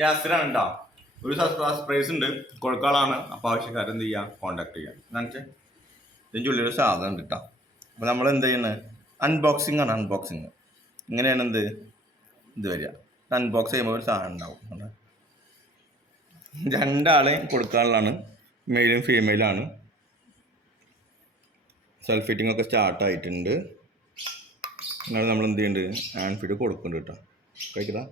യാസിറാണ് കേട്ടോ. ഒരു സർപ്രൈസ് ഉണ്ട്, കൊടുക്കാളാണ്. അപ്പോൾ ആവശ്യക്കാർ എന്ത് ചെയ്യുക, കോൺടാക്ട് ചെയ്യുക. എന്നുവെച്ചാൽ ഇതിൻ്റെ ഉള്ളിലൊരു സാധനം ഉണ്ട് കേട്ടോ. അപ്പോൾ നമ്മൾ എന്ത് ചെയ്യുന്നത്, അൺബോക്സിങ് ആണ്. അൺബോക്സിങ് ഇങ്ങനെയാണ് ഇത് വരിക. അൺബോക്സ് ചെയ്യുമ്പോൾ ഒരു സാധനം ഉണ്ടാവും. രണ്ടാളെയും കൊടുക്കാനുള്ളതാണ്, മെയിലും ഫീമെയിലാണ്. സെൽഫ് ഫിറ്റിംഗ് ഒക്കെ സ്റ്റാർട്ടായിട്ടുണ്ട്. നിങ്ങൾ നമ്മൾ എന്ത് ചെയ്യുന്നുണ്ട്, ഹാൻഡ് ഫീഡ് കൊടുക്കുന്നുണ്ട് കേട്ടോ. കഴിക്കതാ.